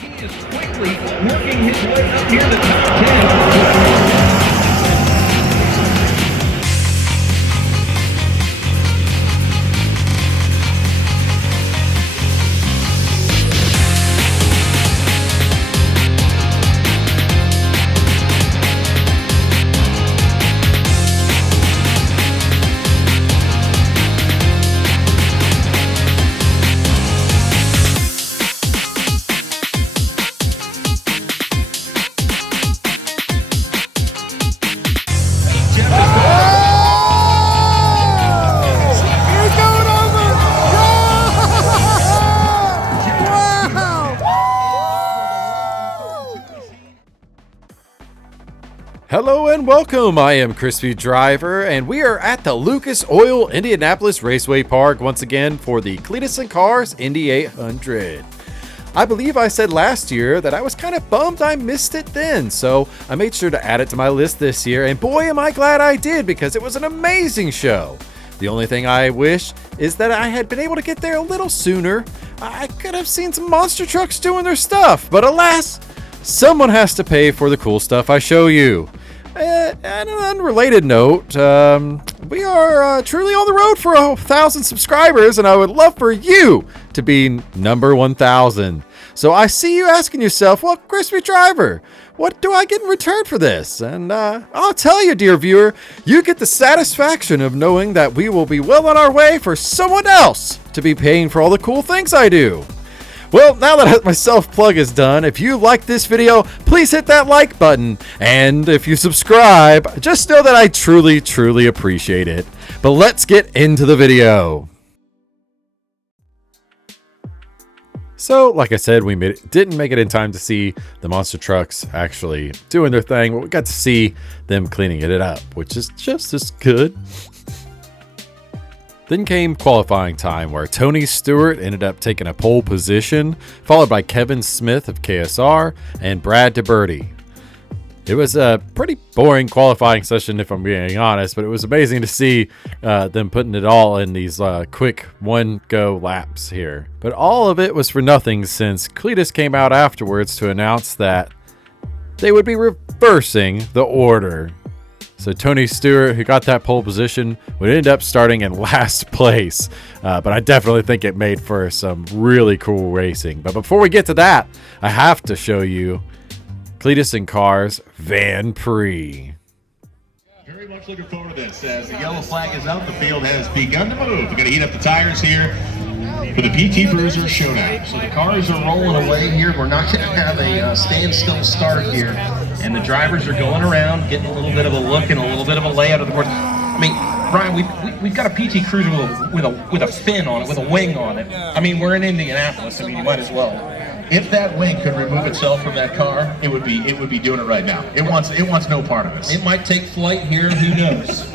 He is quickly working his way up here to the top 10. Hello and welcome. I am Crispy Driver, and we are at the Lucas Oil Indianapolis Raceway Park once again for the Cleetus and Cars Indy 800. I believe I said last year that I was kind of bummed I missed it then, so I made sure to add it to my list this year, and boy am I glad I did because it was an amazing show. The only thing I wish is that I had been able to get there a little sooner. I could have seen some monster trucks doing their stuff, but alas, someone has to pay for the cool stuff I show you. On an unrelated note, we are truly on the road for 1,000 subscribers, and I would love for you to be number 1,000. So I see you asking yourself, well, Crispy Driver, what do I get in return for this? And I'll tell you, dear viewer, you get the satisfaction of knowing that we will be well on our way for someone else to be paying for all the cool things I do. Well, now that my self-plug is done, if you like this video, please hit that like button. And if you subscribe, just know that I truly, truly appreciate it. But let's get into the video. So, like I said, we didn't make it in time to see the monster trucks actually doing their thing, but we got to see them cleaning it up, which is just as good. Then came qualifying time, where Tony Stewart ended up taking a pole position, followed by Kevin Smith of KSR and Brad DeBerti. It was a pretty boring qualifying session, if I'm being honest, but it was amazing to see them putting it all in these quick one-go laps here. But all of it was for nothing, since Cleetus came out afterwards to announce that they would be reversing the order. So Tony Stewart, who got that pole position, would end up starting in last place. But I definitely think it made for some really cool racing. But before we get to that, I have to show you Cleetus and Cars Prix. Very much looking forward to this. As the yellow flag is out, the field has begun to move. We're going to heat up the tires here for the PT Bruiser Showdown. So the cars are rolling away here. We're not going to have a standstill start here. And the drivers are going around, getting a little bit of a look and a little bit of a layout of the course. I mean, Brian, we've got a PT Cruiser with a fin on it, with a wing on it. I mean, we're in Indianapolis. I mean, you might as well. If that wing could remove itself from that car, it would be doing it right now. It wants no part of this. It might take flight here, who knows?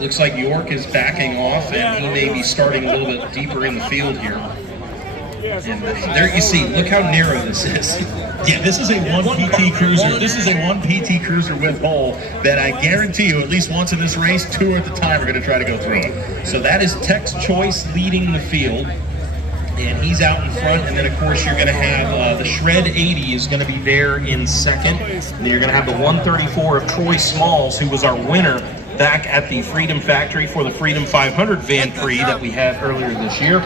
Looks like York is backing off, and he may be starting a little bit deeper in the field here. And there you see, look how narrow this is. Yeah, this is a one PT Cruiser. This is a one PT Cruiser with hole that I guarantee you, at least once in this race, two at the time are going to try to go through it. So that is Tex Choice leading the field, and he's out in front. And then, of course, you're going to have the Shred 80 is going to be there in second. And then you're going to have the 134 of Troy Smalls, who was our winner back at the Freedom Factory for the Freedom 500 Prix that we had earlier this year.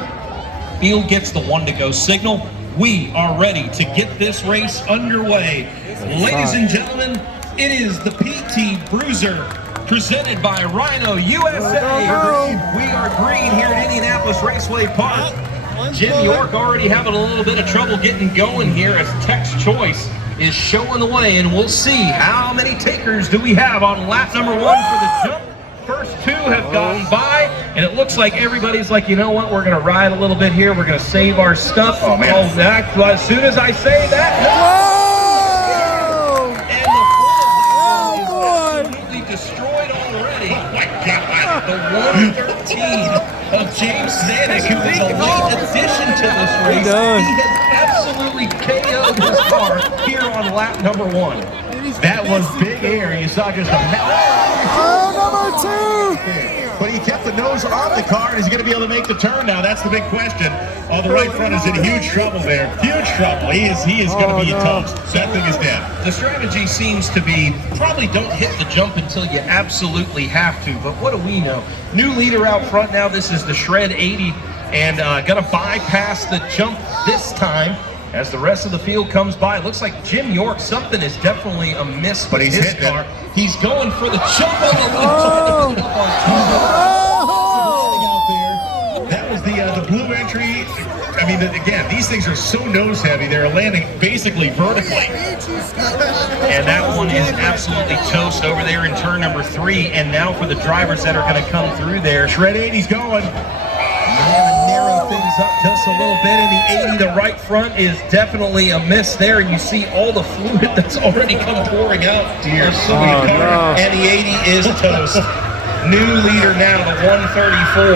Field gets the one-to-go signal. We are ready to get this race underway. Ladies and gentlemen, it is the PT Bruiser presented by Rhino USA. We are green here at Indianapolis Raceway Park. Jim York already having a little bit of trouble getting going here as Tex Choice is showing the way, and we'll see how many takers do we have on lap number 1 for the jump. First two have gone by, and it looks like everybody's like, you know what, we're going to ride a little bit here. We're going to save our stuff. Oh, man. Oh, that, as soon as I say that, whoa! And the floor is completely destroyed already. Oh, my God. The 113 of James Zanuck, who is a late addition to this race. He has absolutely KO'd his car here on lap number 1. That was big air. You saw just a... number 2! but he kept the nose on the car, and is he going to be able to make the turn now? That's the big question. Oh, the right front is in huge trouble there. Huge trouble. He is going to be a toast. That thing is dead. The strategy seems to be probably don't hit the jump until you absolutely have to, but what do we know? New leader out front now. This is the Shred 80, and going to bypass the jump this time as the rest of the field comes by. It looks like Jim York, something is definitely amiss with his car. He's going for the jump on the left. That was the blue entry. I mean, again, these things are so nose heavy. They're landing basically vertically. And that one is absolutely toast over there in turn number 3. And now for the drivers that are going to come through there. Shred 80's going. Narrow things up just a little bit in the 80. The right front is definitely a miss there. You see all the fluid that's already come pouring out. Dear, And the 80 is toast. New leader now, the 134.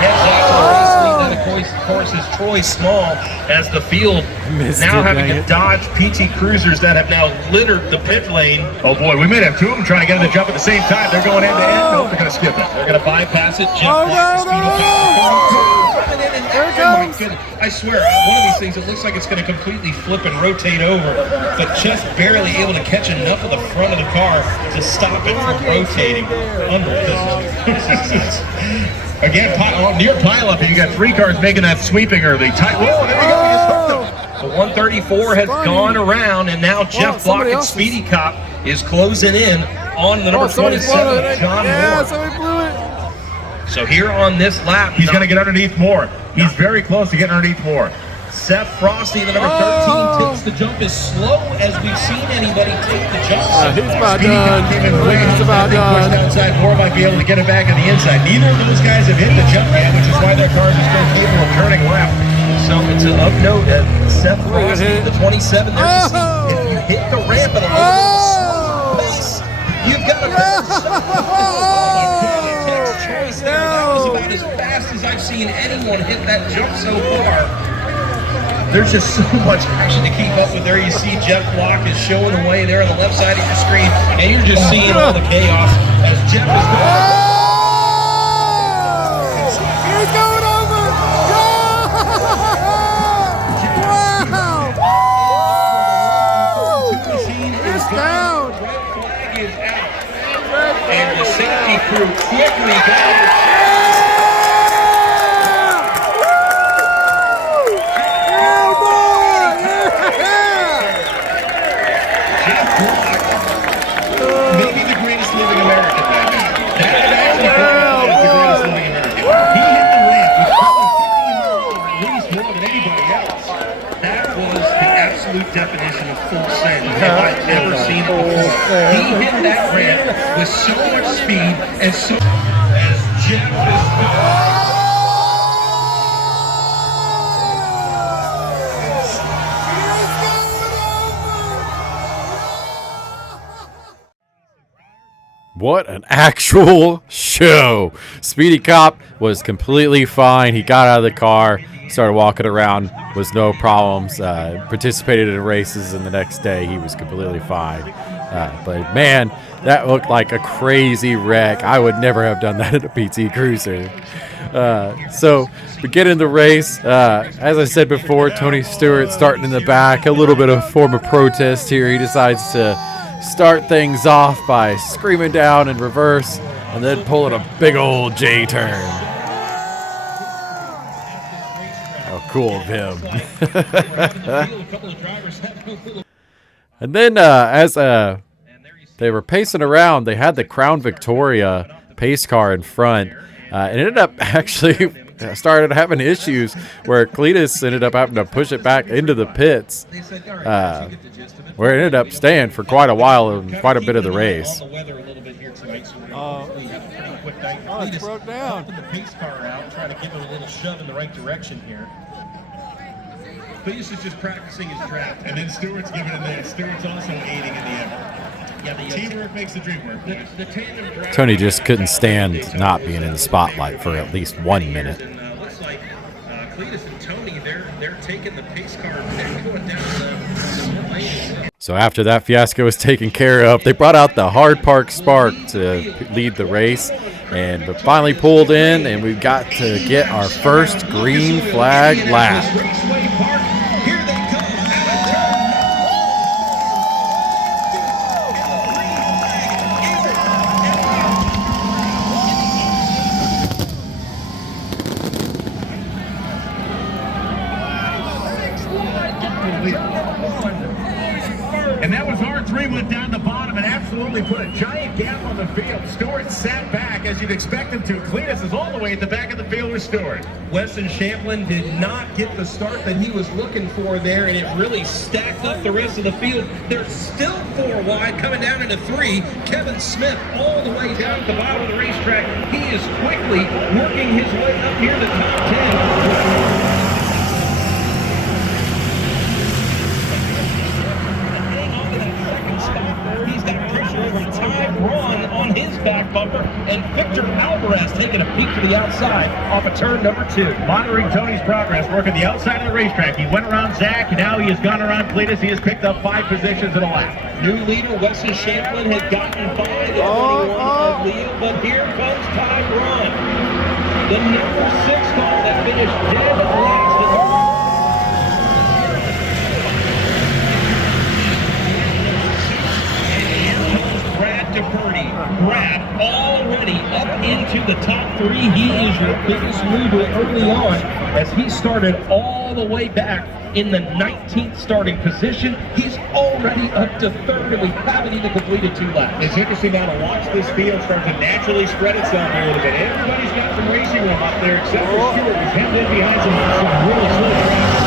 Heads out to the race lead. That, of course, is Troy Small as the field now having to dodge PT Cruisers that have now littered the pit lane. Oh boy, we may have two of them trying to get in the jump at the same time. They're going end to end. No, they're going to skip it. They're going to bypass it. I swear, one of these things, it looks like it's going to completely flip and rotate over, but just barely able to catch enough of the front of the car to stop it from rotating. Unbelievable. Again, near pileup, you got 3 cars making that sweeping or the tight. Whoa, there we go. He just hooked them. The 134 has gone around, and now Jeff Block and Speedy Cop is closing in on the number 27, John Moore. Somebody blew it. So here on this lap, he's going to get underneath Moore. He's very close to getting underneath Moore. Seth Frosty, the number 13, takes the jump as slow as we've seen anybody take the jump. He's about done. He's about done. Outside, Moore might be able to get it back on the inside. Neither of those guys have hit the jump yet, which is why their cars are still capable of turning left. So it's of note that Seth Frosty, the 27, there's if you hit the ramp at a little slow pace, you've got to choice there. That was about as fast as I've seen anyone hit that jump so far. There's just so much action to keep up with there. You see Jeff Block is showing the way there on the left side of your screen, and you're just seeing all the chaos as Jeff is going. He's going over! Wow! It's down! Red flag is out, and the safety crew quickly got maybe the greatest living American right now. That's the greatest living American. He hit the ramp with probably 50 at least more than anybody else. That was the absolute definition of full send I've ever seen before. He hit that ramp with so much speed and so as Jeff is. What an actual show. Speedy Cop was completely fine. He got out of the car, started walking around, was no problems, participated in races, and the next day he was completely fine. But man, that looked like a crazy wreck. I would never have done that in a PT Cruiser. So beginning the race, as I said before, Tony Stewart starting in the back, a little bit of form of protest here. He decides to start things off by screaming down in reverse and then pulling a big old J-turn. How cool of him. And then as they were pacing around, they had the Crown Victoria pace car in front. It ended up actually started having issues where Cleetus ended up having to push it back into the pits, where it ended up staying for quite a while and quite a bit of the race. It's broke down. The pace car out, trying to give it a little shove in the right direction here. Cleetus is just practicing his draft, and then Stewart's giving it there. Stewart's also aiding in the effort. Yeah, the teamwork makes the dream work. The tandem draft. Tony just couldn't stand not being in the spotlight for at least 1 minute. Looks like Cleetus and Tony, they're taking the pace car and they're going down the lane. So after that fiasco was taken care of, they brought out the Hard Park Spark to lead the race, and finally pulled in, and we got to get our first green flag lap. Raceway Park, here they come. And that was R3 went down the bottom and absolutely put a giant gap on the field. Stewart sat back as you'd expect him to. Cleetus is all the way at the back of the field with Stewart. Weston Champlin did not get the start that he was looking for there, and it really stacked up the rest of the field. They're still 4 wide, coming down into 3. Kevin Smith all the way down at the bottom of the racetrack. He is quickly working his way up here to the top 10. He's got pressure over Ty Braun on his back bumper, and Victor Alvarez taking a peek to the outside off of turn number 2. Monitoring Tony's progress, working the outside of the racetrack. He went around Zach, and now he has gone around Cleetus. He has picked up 5 positions in a lap. New leader Weston Champlin had gotten by the running one of Leo, but here comes Ty Braun. The number 6 car that finished dead last. Brad already up into the top 3. He is your biggest mover early on as he started all the way back in the 19th starting position. He's already up to 3rd, and we haven't even completed 2 laps. It's interesting now to watch this field start to naturally spread itself a little bit. Everybody's got some racing room up there except for Stewart, who's hemmed in behind some really slow tracks.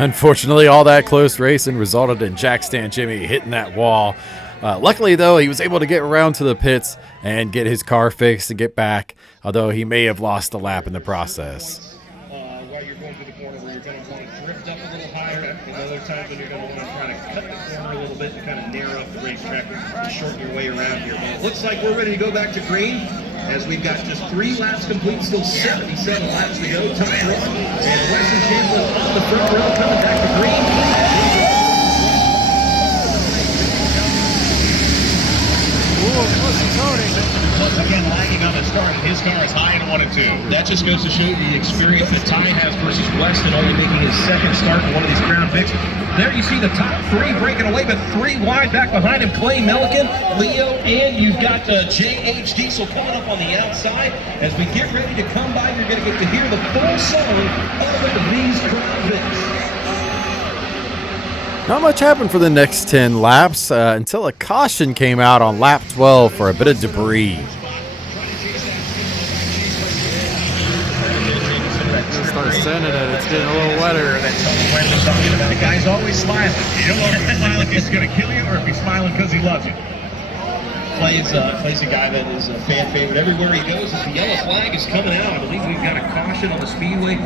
Unfortunately, all that close racing resulted in Jack Stand Jimmy hitting that wall. Luckily, though, he was able to get around to the pits and get his car fixed and get back, although he may have lost a lap in the process. While you're going through the corner where you're going to want to drift up a little higher, and other times when you're going to want to try to cut the corner a little bit and kind of narrow up the racetrack to shorten your way around here. But it looks like we're ready to go back to green, as we've got just 3 laps complete, still 77 laps to go. Ty Braun and Weston Champlin on the front row coming back to green. Once again, lagging on the start, and his car is high in 1 and 2. That just goes to show you the experience that Ty has versus Weston, only making his 2nd start in one of these Crown Vics. There you see the top 3 breaking away, but 3 wide back behind him. Clay Milliken, Leo, and you've got J.H. Diesel coming up on the outside. As we get ready to come by, you're going to get to hear the full song of these Crown Vics. Not much happened for the next 10 laps until a caution came out on lap 12 for a bit of debris. Start sending it. It's getting a little wetter. The guy's always smiling. You don't know if he's smiling because he's going to kill you or if he's smiling because he loves you. Clay's a guy that is a fan favorite everywhere he goes. As the yellow flag is coming out, I believe we've got a caution on the speedway.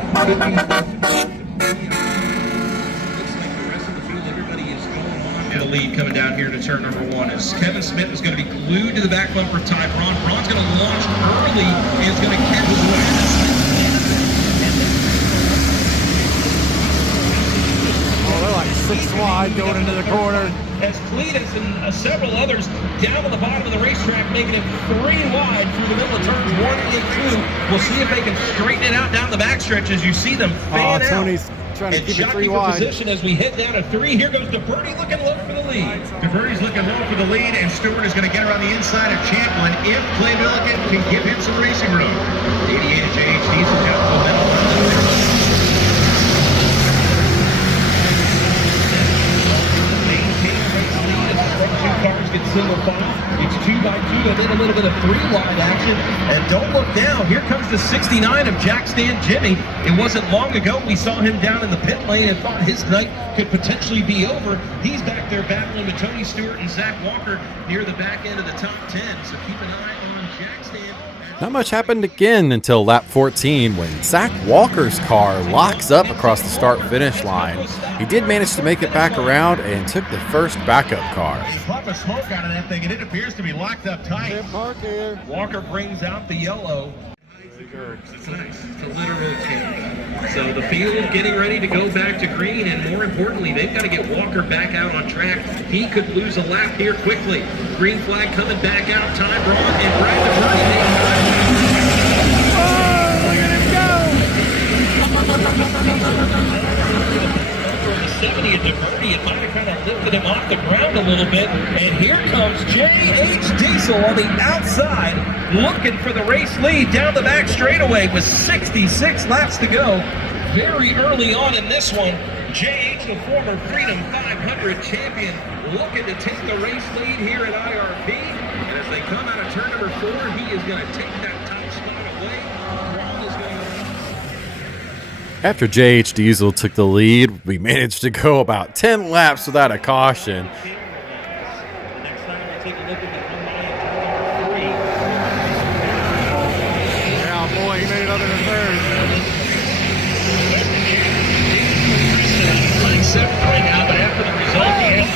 The lead coming down here to turn number 1 is Kevin Smith is going to be glued to the back bumper of Ty Braun. Braun's going to launch early and is going to catch his way. Oh, they're like 6 wide going into the corner. As Cleetus and several others down on the bottom of the racetrack, making it 3 wide through the middle of turns 1 and 2. We'll see if they can straighten it out down the backstretch as you see them fan out. Tony's trying to keep it 3 for wide. Position as we head down to 3. Here goes DeBerti looking low for the lead. DeBerti's looking low for the lead, and Stewart is going to get around the inside of Champlin if Clay Milliken can give him some racing room. 88 at J.H. Diesel got the momentum. Cars get single file. It's 2 by 2 and then a little bit of 3 wide action. And don't look down. Here comes the 69 of Jack Stand Jimmy. It wasn't long ago we saw him down in the pit lane and thought his night could potentially be over. He's back there battling with Tony Stewart and Zach Walker near the back end of the top 10. So keep an eye on Jack Stand. Not much happened again until lap 14 when Zach Walker's car locks up across the start-finish line. He did manage to make it back around and took the first backup car. He puffed a smoke out of that thing, and it appears to be locked up tight. Walker brings out the yellow. It's nice. It's a literal camera. So the field getting ready to go back to green, and more importantly, they've got to get Walker back out on track. He could lose a lap here quickly. Green flag coming back out. Time Braun and Brad From the 70 at DeVerde, it might have kind of lifted him off the ground a little bit. And here comes J.H. Diesel on the outside, looking for the race lead down the back straightaway with 66 laps to go. Very early on in this one, J.H., the former Freedom 500 champion, looking to take the race lead here at IRP. And as they come out of turn number 4, he is going to take that top spot away. Braun is going to... After J.H. Diesel took the lead, we managed to go about 10 laps without a caution. Next time we'll take a look at the combine. Yeah, boy, he made it up in the third. Seventh right now, but after the result, he has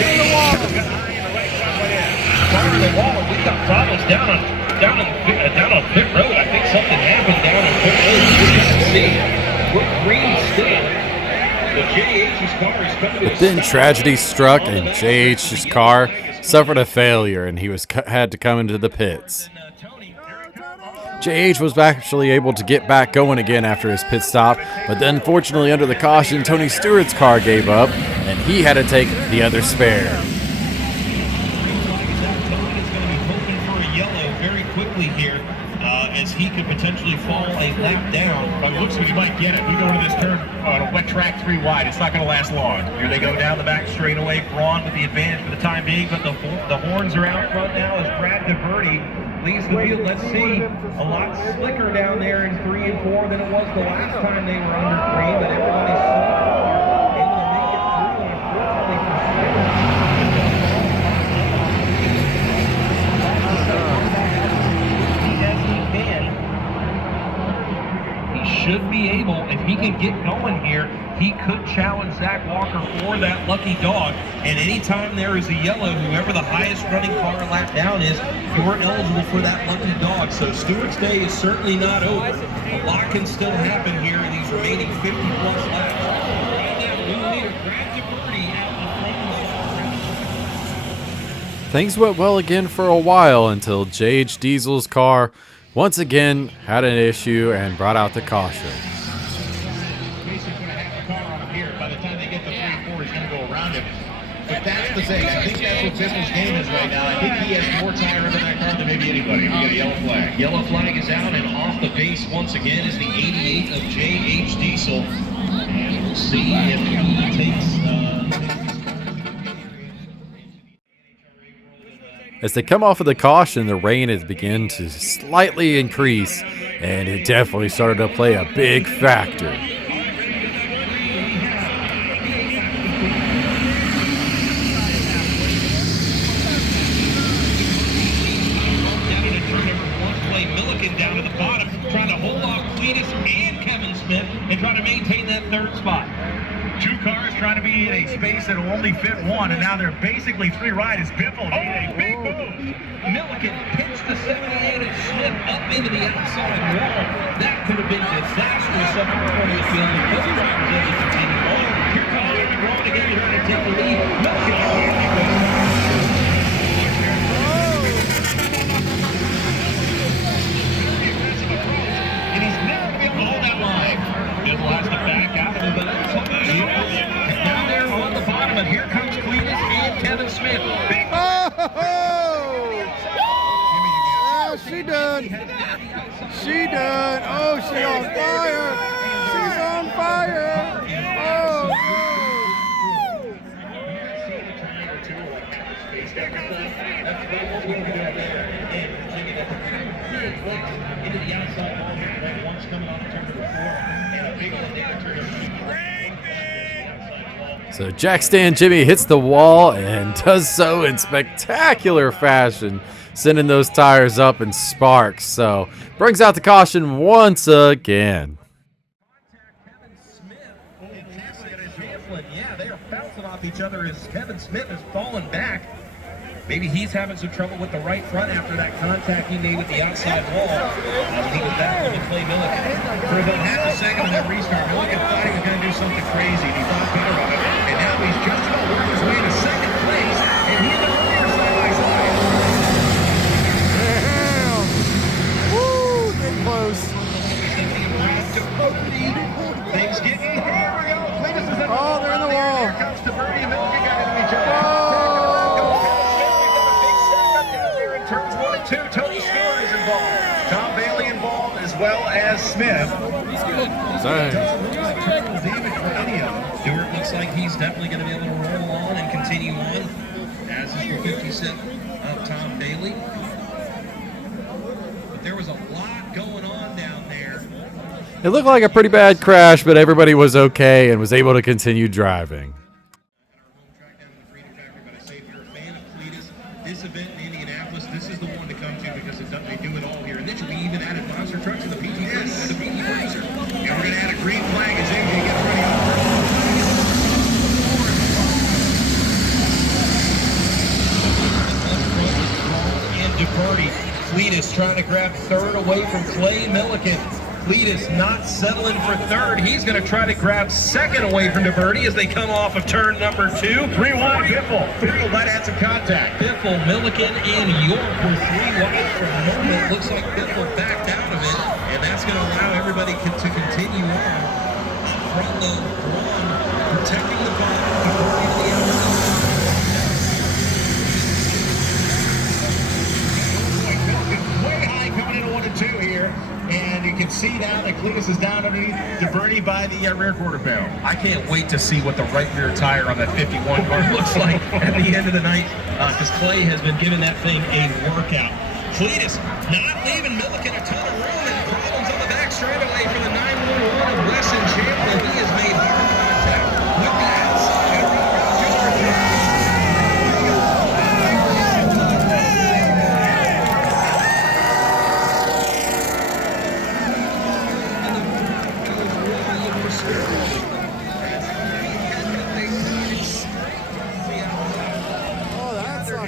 Into the wall. far to the wall. We've got problems down on pit road. I think something happened down on pit road. We can't see. We're green still. The JH's car is coming to But then tragedy struck, and JH's car suffered a failure, and he had to come into the pits. JH was actually able to get back going again after his pit stop, but then fortunately under the caution, Tony Stewart's car gave up, and he had to take the other spare. Very quickly here, as he could potentially fall a lap down. But it looks like he might get it. We go to this turn on a wet track 3 wide. It's not going to last long. Here they go down the back straightaway. Braun with the advantage for the time being, but the horns are out front now as Brad DeVerde leads the field. Let's see, a lot slicker down there in 3 and 4 than it was the last time they were under 3, but everybody's able to make it through, and unfortunately for he should be able, if he can get going here, he could challenge Zach Walker for that lucky dog. And anytime there is a yellow, whoever the highest running car lap down is, you're eligible for that lucky dog. So Stewart's day is certainly not over. A lot can still happen here in these remaining 50 plus laps. Right now, new leader Brad DeVerde out in front. Things went well again for a while until J.H. Diesel's car once again had an issue and brought out the caution. Basically going to have a car on him here. By the time they get to 3-4, he's going to go around him. But that's the thing. I think that's what Diesel's game is right now. I think he has more tire under that car than maybe anybody. We got a yellow flag. Yellow flag is out, and off the base once again is the 88 of J.H. Diesel. And we'll see if he takes... As they come off of the caution, the rain has begun to slightly increase, and it definitely started to play a big factor. Milliken down to the bottom, trying to hold off Cleetus and Kevin Smith and trying to maintain that third spot. 2 cars trying to be in a space that will only fit 1, and now they're basically 3 right as Biffle made a big move. Milliken pitched the 78 of Smith up into the outside wall. That could have been disastrous up in front of the field. The both drivers had to continue on. Here comes Braun again, trying to take the lead. Milliken And he's never going to be able to hold that line. Biffle has to back out of it, but now they're on the bottom, and here comes Cleetus and Kevin Smith. Big She done. She done. Oh, she's on fire. She's on fire. Oh. into the outside wall here. That one's coming off turn number 4, and a big one there turn number 4. So Jack Stand Jimmy hits the wall and does so in spectacular fashion, sending those tires up in sparks. So brings out the caution once again. Kevin Smith and Champlin, yeah, they are bouncing off each other as Kevin Smith has fallen back. Maybe he's having some trouble with the right front after that contact he made with the outside wall. He was back with Clay Milliken. For about half a second of that restart, Milligan thought he was going to do something crazy, and he thought better of it. And now he's just about working his way to second place, and he's the earlier side by side. Damn. Woo, getting close. Things getting, here we go. Cleetus is in the Oh, they're in the wall. Here comes DeBerti and Milligan got into each other. In turns 1 and 2, Tony Stewart is involved. Tom Bailey involved, as well as Smith. Stewart looks like he's definitely going to be able to roll on and continue on, as is the 57 of Tom Bailey. But there was a lot going on down there. It looked like a pretty bad crash, but everybody was okay and was able to continue driving. This event in Indianapolis, this is the one to come to because they do it all here. And then we even added monster trucks to the PT Cruiser. And we're going to add a green flag as AJ gets ready and DeBerti. Cleetus trying to grab third away from Clay Milliken. Cleetus not settling for third. He's going to try to grab second away from DeBerti as they come off of turn number 2. 3 wide, Biffle. Biffle might add some contact. Biffle, Milliken, and York were 3 wide for a moment. Looks like Biffle backed out of it, and that's going to allow everybody to continue on from the one, protecting the bottom, DeBerti to the outside. Way high coming into 1 and 2 here. And you can see now that Cleetus is down underneath DeBerti by the rear quarter barrel. I can't wait to see what the right rear tire on that 51 car looks like at the end of the night, because Clay has been giving that thing a workout. Cleetus not leaving Milliken a ton of room, and problems on the back straightaway for the 911 of Wesson Champlin. He has made hard contact with the outside.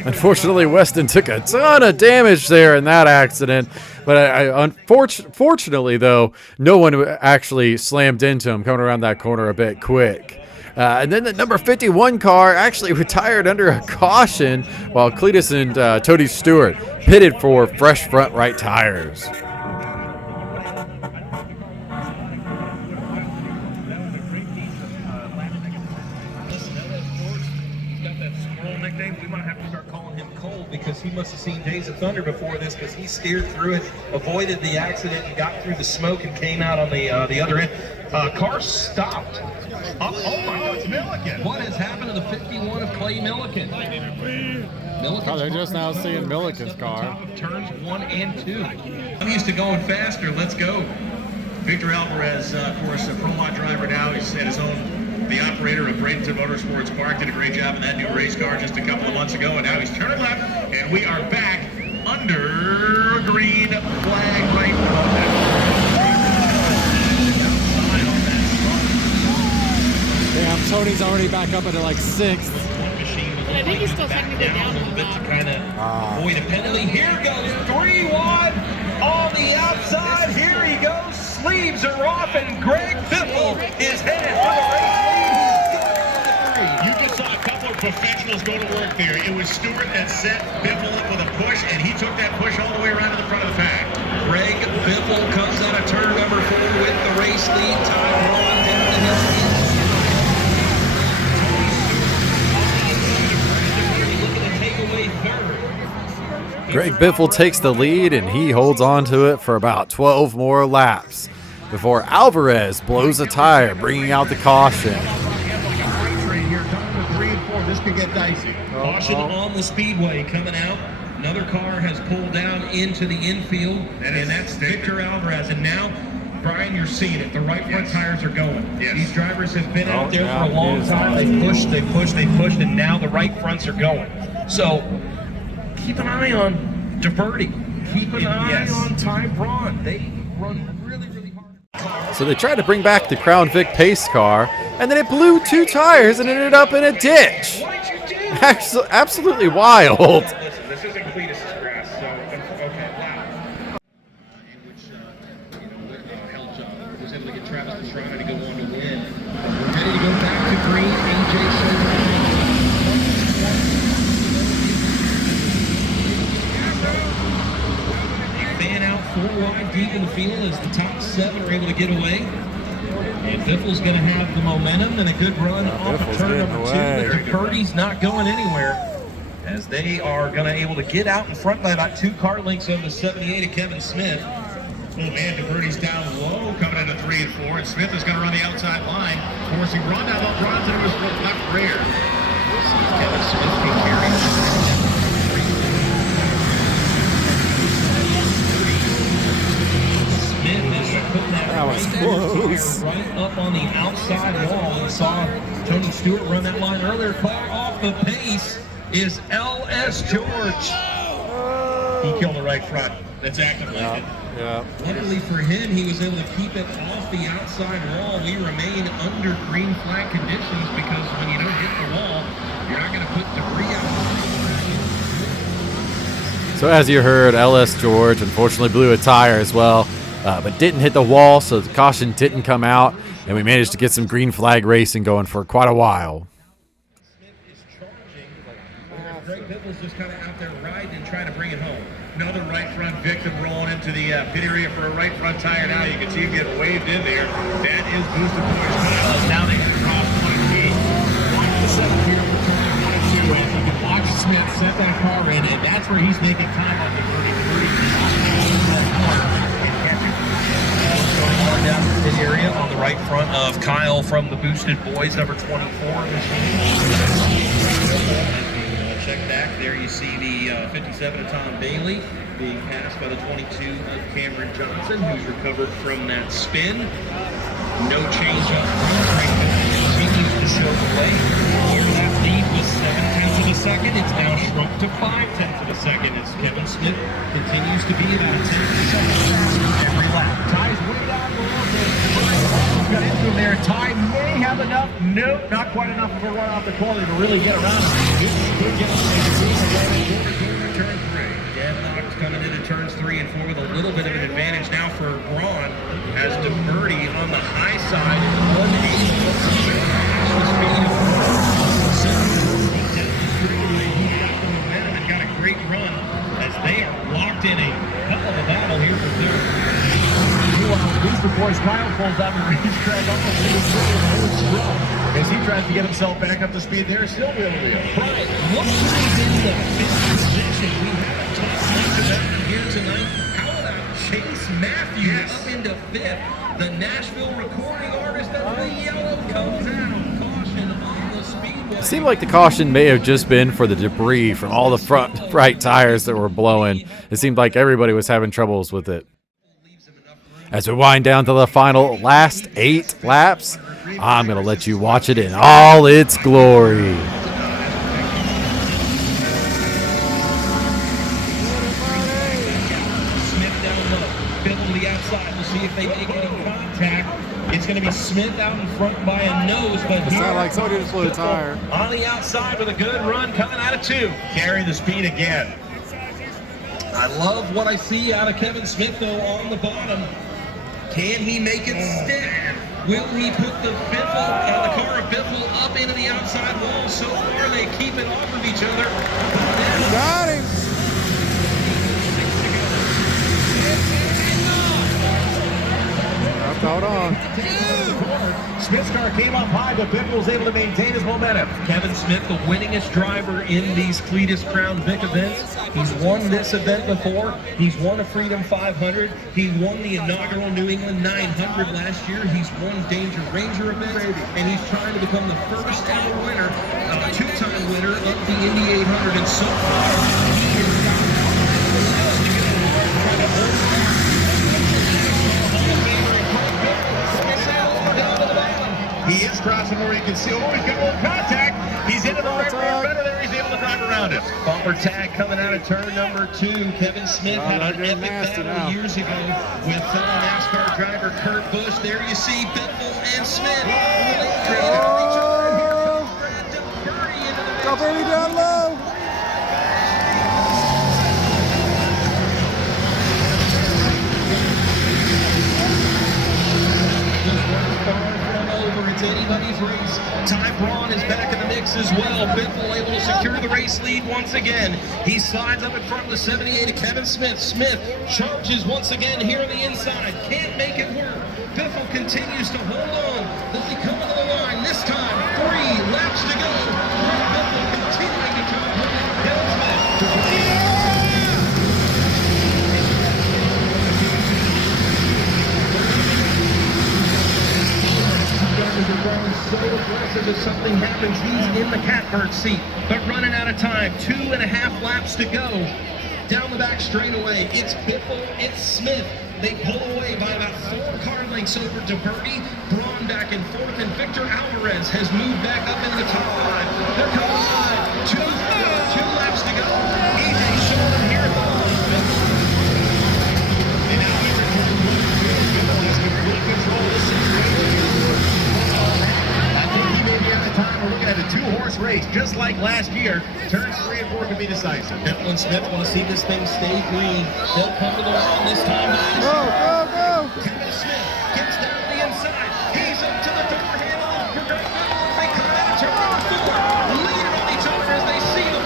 Unfortunately, Weston took a ton of damage there in that accident. But unfortunately, though, no one actually slammed into him coming around that corner a bit quick. And then the number 51 car actually retired under a caution while Cleetus and Tony Stewart pitted for fresh front right tires. Because he must have seen Days of Thunder before this, because he steered through it, avoided the accident, and got through the smoke and came out on the other end. Car stopped. Oh my God, it's Milliken. What has happened to the 51 of Clay Milliken? Oh, they're just now seeing Milliken's car. Top of turns 1 and 2. I'm used to going faster. Let's go. Victor Alvarez, of course, a pro mod driver now. He's at his own. The operator of Bradenton Motorsports Park did a great job in that new race car just a couple of months ago, and now he's turning left, and we are back under a green flag right above that. Damn, Tony's already back up at like 6th. But I think he's still technically down a little bit. To kind of avoid a penalty. Here goes 3 wide on the outside. Here he goes. Sleeves are off, and Greg Biffle is headed for the race lead. You just saw a couple of professionals go to work there. It was Stewart that set Biffle up with a push, and he took that push all the way around to the front of the pack. Greg Biffle comes out of turn number 4 with the race lead. Time on into his Greg Biffle takes the lead, and he holds on to it for about 12 more laps before Alvarez blows a tire, bringing out the caution. This could get dicey. Caution on the speedway coming out. Another car has pulled down into the infield, and that's Victor Alvarez. And now, Brian, you're seeing it. The right front tires are going. Yes. These drivers have been out there for a long time. They pushed, and now the right fronts are going. So keep an eye on DeBerti. Keep an eye on Ty Braun. They run really, really hard. So they tried to bring back the Crown Vic pace car, and then it blew 2 tires and ended up in a ditch. What did you do? Absolutely wild. Listen, this isn't Cleetus' grass, so okay, wow. In which helped was able to get Travis Pastrana to go on to win. We're ready to go back to green. AJ fan out 4 wide deep in the field as the top 7 are able to get away. And Biffle's going to have the momentum and a good run off of turn number 2. But Purdy's not going anywhere as they are going to able to get out in front by about 2 car lengths over the 78 of Kevin Smith. Oh man, DeVerdy's down low coming into 3 and 4, and Smith is going to run the outside line, forcing Ron down on Bronson, who was left rear. Kevin Smith can carry. Smith is putting that was close. Right up on the outside wall. And saw Tony Stewart run that line earlier. Car off the pace is L.S. George. He killed the right front. That's active like it. Yeah. Luckily for him, he was able to keep it off the outside wall. We remain under green flag conditions because when you don't hit the wall, you're not going to put debris out. So as you heard, LS George unfortunately blew a tire as well, but didn't hit the wall, so the caution didn't come out, and we managed to get some green flag racing going for quite a while. Smith is charging, whereas Greg Biffle's just kind of out there riding and trying to bring it home. Another right front victim rolling into the pit area for a right front tire. Now you can see him get waved in there. That is boosted points. Now they can cross 1 Watch the 7th here for turn 1 and 2. And you can watch Smith set that car in, and that's where he's making time on the birdie. Going down to the area on the right front of Kyle from the Boosted Boys, number 24 machine. Check back there, you see the 57 of Tom Bailey being passed by the 22 of Cameron Johnson, who's recovered from that spin. No change up front. Continues to show the way. Where that lead was 7/10 of a second, it's now shrunk to 5/10 of a second as Kevin Smith continues to be about a 10 of a second every lap. Ty's way down the road. Got into him there. Ty may have enough. Nope, not quite enough of a run off the corner to really get around him. Turn 3. Deadlocked coming into turns 3 and 4 with a little bit of an advantage now for Braun as DeVerdy on the high side is 180 the speed of momentum and got a great run as they are locked in a hell of a battle here for third. Booster Boys Kyle pulls out the racetrack as he tries to get himself back up to speed there. Still be able to do it. Right. Look who's in the 5th position. We haven't talked much about him here tonight. How about Chase Matthews up into 5th? The Nashville recording artist of the yellow comes out. Caution on the speedway. It seemed like the caution may have just been for the debris from all the front right tires that were blowing. It seemed like everybody was having troubles with it. As we wind down to the final last 8 laps, I'm going to let you watch it in all its glory. Smith down low. Bill on the outside. We'll see if they make any contact. It's going to be Smith out in front by a nose, but It's not like somebody just blew a tire. on the outside with a good run coming out of 2. Carry the speed again. I love what I see out of Kevin Smith, though, on the bottom. Can he make it stick? Will he put the car of Biffle up into the outside wall? So far, they keep it off of each other. Got him. Hold on. Smith's car came up high, but Biffle was able to maintain his momentum. Kevin Smith, the winningest driver in these Cleetus Crown Vic events. He's won this event before. He's won a Freedom 500. He won the inaugural New England 900 last year. He's won Danger Ranger events, and he's trying to become the first ever winner, a 2-time winner of the Indy 800. And so far, he has got He is crossing where he can see. Oh, he's got a little contact. He's into the right rear fender there. He's able to drive around it. bumper tag coming out of turn number 2. Kevin Smith had an epic battle years ago with fellow NASCAR driver Kurt Busch. There you see Biffle and Smith. Drop early down low. race. Ty Braun is back in the mix as well. Biffle able to secure the race lead once again. He slides up in front of the 78 of Kevin Smith. Smith charges once again here on the inside. Can't make it work. Biffle continues to hold on. They'll be coming to the line this time. 3 laps to go. Biffle continuing to come. Kevin Smith. So aggressive if something happens, he's in the catbird seat, but running out of time. 2.5 laps to go. Down the back straightaway, it's Biffle, it's Smith. They pull away by about 4 car lengths over to Birdie. Braun back and forth, and Victor Alvarez has moved back up into the top 5. They're coming alive. 2 laps to go. EJ Shorten here at the line. And now he returns to the field. Biffle has complete control of this situation. We're looking at a 2-horse race, just like last year. Turns 3 and 4 can be decisive. Biffle and Smith want to see this thing stay green. They'll come to the line this time, guys. Go! Kevin Smith gets down the inside. He's up to the door handle. For Greg Biffle as they come out of turn 4. Leaning on each other as they see the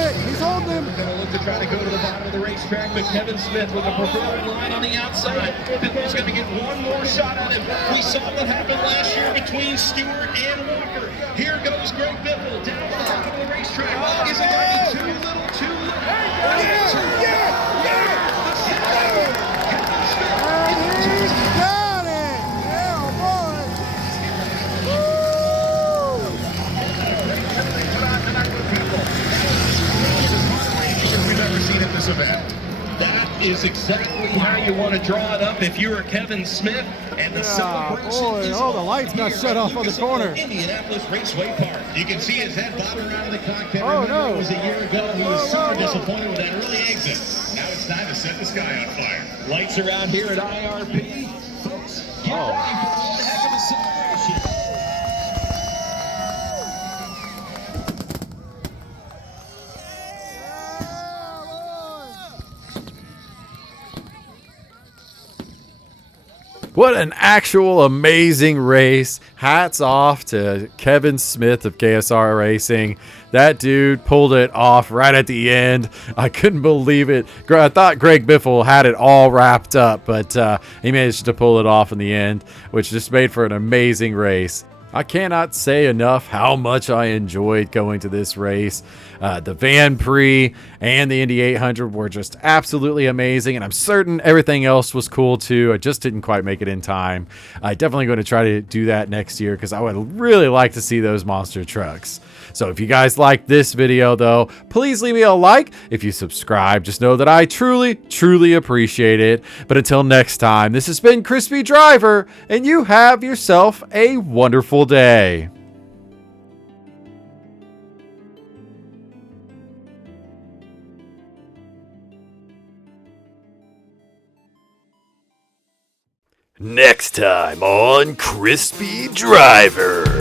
He's holding him. Gonna look to try to go to the bottom of the racetrack, but Kevin Smith with a preferred line on the outside. Biffle's gonna get one more shot at him. We saw what happened last year between Stewart and Walker. Here goes Greg Biffle down to the bottom of the racetrack. Is it gonna be too little, too little? Kevin Smith. He's got it. Yeah, boy. We've ever seen at this event. That is exactly how you want to draw it up if you're a Kevin Smith, and the celebration boy, is the lights got shut off on the corner. Indianapolis Raceway Park. You can see his head bobbing around in the cockpit. Oh, Remember, no. it was a year ago. He was super no. disappointed with that early exit. Now it's time to set the sky on fire. Lights are out here at IRP. Folks, get ready for one heck of a celebration. What an actual amazing race. Hats off to Kevin Smith of KSR Racing. That dude pulled it off right at the end. I couldn't believe it. I thought Greg Biffle had it all wrapped up, but he managed to pull it off in the end, which just made for an amazing race. I cannot say enough how much I enjoyed going to this race. The Van Prix and the Indy 800 were just absolutely amazing, and I'm certain everything else was cool too. I just didn't quite make it in time. I'm definitely going to try to do that next year because I would really like to see those monster trucks. So if you guys like this video though, please leave me a like. If you subscribe, just know that I truly appreciate it. But until next time, this has been Crispy Driver, and you have yourself a wonderful day. Next time on Crispy Driver.